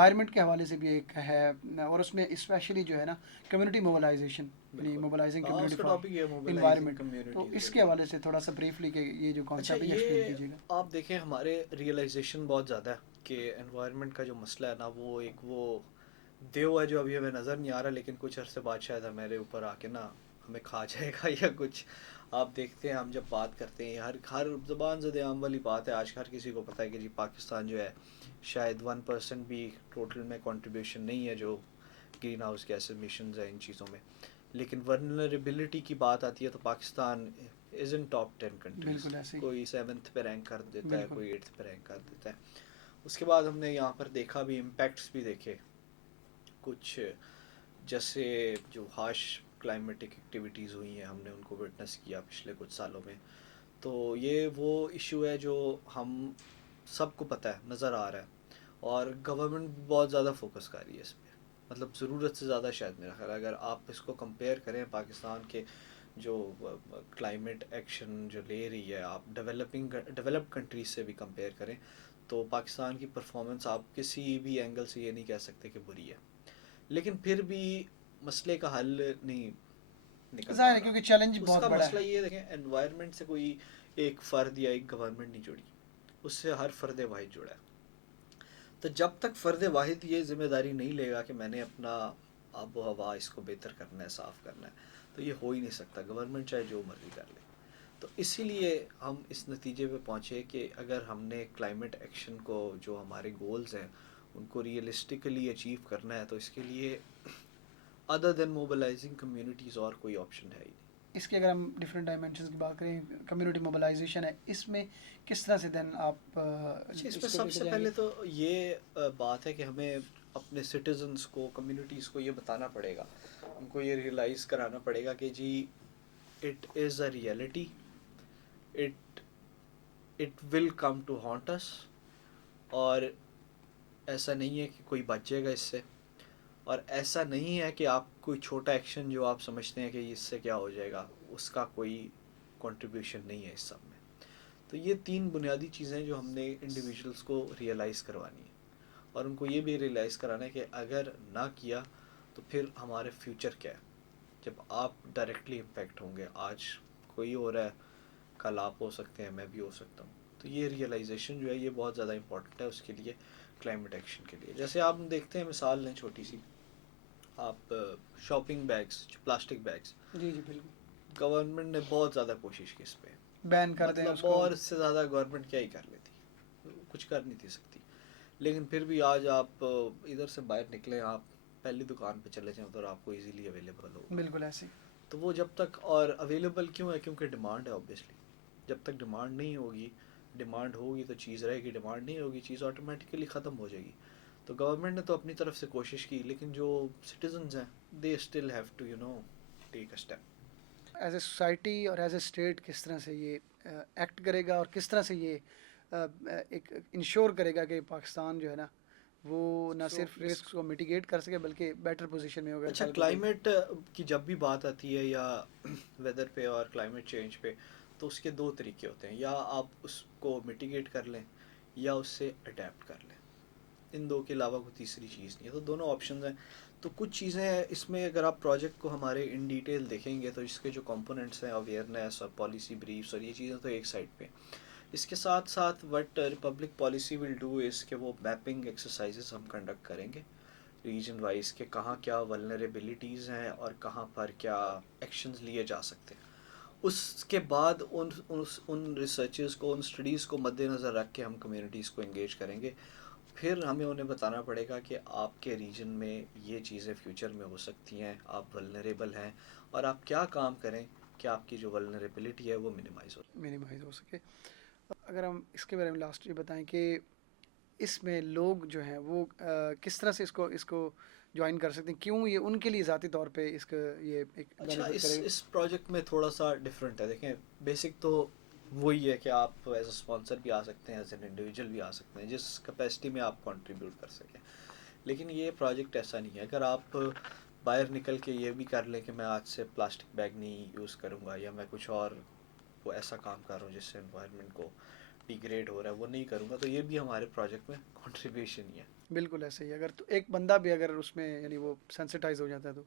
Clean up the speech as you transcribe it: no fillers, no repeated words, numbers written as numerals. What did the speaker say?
Environment کے حوالے سے بھی ایک ہے، اور اس میں اسپیشلی جو ہے نا کمیونٹی موبلائزیشن، یعنی بالکل. موبلائزنگ ہاں اس کمیونٹی کا فار ٹاپک یہ ہے موبلائزنگ انوائرمنٹ. تو کمیونٹیز. اس کے بالکل. حوالے سے تھوڑا سا بریفلی کہ یہ جو اچھا کانسیپٹ ایکسپلین یہ کیجیے گا. آپ دیکھیں ہمارے ریئلائزیشن بہت زیادہ ہے کہ انوائرمنٹ کا جو مسئلہ ہے نا وہ ایک وہ دیو ہے جو ابھی ہمیں نظر نہیں آ رہا، لیکن کچھ عرصے بعد شاید ہمارے اوپر آ کے نا ہمیں کھا جائے گا یا کچھ. آپ دیکھتے ہیں ہم جب بات کرتے ہیں ہر زبان زد عام والی بات ہے، آج ہر کسی کو پتہ ہے کہ جی پاکستان جو ہے شاید 1% بھی ٹوٹل میں کنٹریبیوشن نہیں ہے جو گرین ہاؤس گیس ایمیشنز ہیں ان چیزوں میں. لیکن ورنریبلٹی کی بات آتی ہے تو پاکستان از ان ٹاپ 10 کنٹریز. بالکل ایسے ہی. کوئی 7th پہ رینک کر دیتا ہے، بالکل. کوئی 8th پہ رینک کر دیتا ہے. اس کے بعد ہم نے یہاں پر دیکھا بھی امپیکٹس بھی دیکھے کچھ، جیسے جو ہارش کلائمیٹک ایکٹیویٹیز ہوئی ہیں ہم نے ان کو وٹنس کیا پچھلے کچھ سالوں میں. تو یہ وہ ایشو ہے جو ہم سب کو پتہ ہے، نظر آ رہا ہے، اور گورنمنٹ بہت زیادہ فوکس کر رہی ہے اس پہ، مطلب ضرورت سے زیادہ شاید میرا خیال ہے. اگر آپ اس کو کمپیئر کریں پاکستان کے جو کلائمیٹ ایکشن جو لے رہی ہے، آپ ڈیولپڈ کنٹریز سے بھی کمپیئر کریں تو پاکستان کی پرفارمنس آپ کسی بھی اینگل سے یہ نہیں کہہ سکتے کہ بری ہے. لیکن پھر بھی مسئلے کا حل نہیں نکل ظاہر پا ہے رہا. کیونکہ چیلنج اس بہت کا بڑا مسئلہ ہے. یہ دیکھیں انوائرمنٹ سے کوئی ایک فرد یا ایک گورنمنٹ نہیں جڑی، اس سے ہر فرد واحد جڑا ہے. تو جب تک فرد واحد یہ ذمہ داری نہیں لے گا کہ میں نے اپنا آب و ہوا اس کو بہتر کرنا ہے، صاف کرنا ہے، تو یہ ہو ہی نہیں سکتا، گورنمنٹ چاہے جو مرضی کر لے. تو اسی لیے ہم اس نتیجے پہ پہنچے کہ اگر ہم نے کلائمیٹ ایکشن کو جو ہمارے گولز ہیں ان کو ریئلسٹکلی اچیو کرنا ہے تو اس کے لیے ادر دین موبلائزنگ کمیونٹیز اور کوئی آپشن ہے ہی نہیں. اس کے اگر ہم ڈفرینٹ ڈائمینشنز کی بات کریں، کمیونٹی موبلائزیشن ہے، اس میں کس طرح سے دین آپ اچھا اس اس میں کو لے سب کے سے جائیں گے؟ پہلے تو یہ بات ہے کہ ہمیں اپنے سٹیزنس کو، کمیونٹیز کو یہ بتانا پڑے گا، ان کو یہ ریئلائز کرانا پڑے گا کہ جی it is a reality, it will come to haunt us, اور ایسا نہیں ہے کہ کوئی بچ جائے گا اس سے، اور ایسا نہیں ہے کہ آپ کوئی چھوٹا ایکشن جو آپ سمجھتے ہیں کہ اس سے کیا ہو جائے گا اس کا کوئی کنٹریبیوشن نہیں ہے اس سب میں. تو یہ 3 بنیادی چیزیں جو ہم نے انڈیویجولس کو ریئلائز کوانی ہے، اور ان کو یہ بھی ریئلائز کرانا ہے کہ اگر نہ کیا تو پھر ہمارے فیوچر کیا ہے. جب آپ ڈائریکٹلی امپیکٹ ہوں گے، آج کوئی ہو رہا ہے کل آپ ہو سکتے ہیں، میں بھی ہو سکتا ہوں. تو یہ ریئلائزیشن جو ہے یہ بہت زیادہ امپورٹنٹ ہے اس کے لیے، کلائمیٹ ایکشن کے لیے. جیسے آپ دیکھتے ہیں مثال لیں چھوٹی سی، آپ شاپنگ بیگس، پلاسٹک بیگس، جی جی بالکل. گورنمنٹ نے بہت زیادہ کوشش کی اس پہ، بین کر دیں اس مطلب کو. اور اس سے زیادہ گورنمنٹ کیا ہی کر لیتی، کچھ کر نہیں تھی سکتی. لیکن پھر بھی آج آپ ادھر سے باہر نکلیں، آپ پہلی دکان پہ چلے جائیں ادھر آپ کو ایزیلی اویلیبل ہوگا. بالکل ایسے ہی. تو وہ جب تک، اور اویلیبل کیوں ہے؟ کیونکہ ڈیمانڈ ہے اوبیسلی. جب تک ڈیمانڈ نہیں ہوگی، ڈیمانڈ ہوگی تو چیز رہے گی، ڈیمانڈ نہیں ہوگی چیز آٹومیٹیکلی ختم ہو جائے گی. تو گورنمنٹ نے تو اپنی طرف سے کوشش کی، لیکن جو سٹیزنز ہیں they still have to take a step. As a society اور ایز اے اسٹیٹ کس طرح سے یہ ایکٹ کرے گا، اور کس طرح سے یہ ایک انشور کرے گا کہ پاکستان جو ہے نا وہ نہ سو صرف رسک کو میٹیگیٹ کر سکے بلکہ بیٹر پوزیشن میں ہوگا اچھا کل کو کوئی. کلائمیٹ کی جب بھی بات آتی ہے یا ویدر پہ اور کلائمیٹ چینج پہ، تو اس کے 2 طریقے ہوتے ہیں، یا آپ اس کو میٹیگیٹ کر لیں یا اس سے اڈیپٹ کر لیں. ان 2 کے علاوہ کوئی تیسری چیز نہیں ہے، تو دونوں آپشنز ہیں. تو کچھ چیزیں اس میں اگر آپ پروجیکٹ کو ہمارے ان ڈیٹیل دیکھیں گے تو اس کے جو کمپوننٹس ہیں، اویئرنیس اور پالیسی بریفس اور یہ چیزیں تو ایک سائڈ پہ. اس کے ساتھ ساتھ what republic policy will do is کہ وہ میپنگ ایکسرسائزز ہم کنڈکٹ کریں گے ریجن وائز کہ کہاں کیا ولنریبلٹیز ہیں اور کہاں پر کیا ایکشنز لیے جا سکتے ہیں. اس کے بعد ان ریسرچز کو، ان اسٹڈیز کو مد نظر رکھ کے ہم کمیونٹیز کو انگیج کریں گے. پھر ہمیں انہیں بتانا پڑے گا کہ آپ کے ریجن میں یہ چیزیں فیوچر میں ہو سکتی ہیں، آپ ولنریبل ہیں، اور آپ کیا کام کریں کہ آپ کی جو ولنریبلٹی ہے وہ منیمائز ہو. مینیمائز ہو سکے. اگر ہم اس کے بارے میں لاسٹ یہ بتائیں کہ اس میں لوگ جو ہیں وہ کس طرح سے اس کو جوائن کر سکتے ہیں، کیوں یہ ان کے لیے ذاتی طور پہ اس کا یہ ایک اچھا بینیفٹ کرے گا؟ اس پروجیکٹ میں تھوڑا سا ڈفرینٹ ہے. دیکھیں بیسک تو وہی ہے کہ آپ ایز اے اسپانسر بھی آ سکتے ہیں، ایز این انڈیویجول بھی آ سکتے ہیں جس کیپیسٹی میں آپ کنٹریبیوٹ کر سکیں. لیکن یہ پروجیکٹ ایسا نہیں ہے. اگر آپ باہر نکل کے یہ بھی کر لیں کہ میں آج سے پلاسٹک بیگ نہیں یوز کروں گا، یا میں کچھ اور وہ ایسا کام کر رہا ہوں جس سے انوائرمنٹ کو ڈیگریڈ ہو رہا ہے وہ نہیں کروں گا، تو یہ بھی ہمارے پروجیکٹ میں کنٹریبیوشن ہی ہے. بالکل ایسے ہی، اگر تو ایک بندہ بھی اگر اس میں یعنی وہ سینسٹائز ہو جاتا ہے تو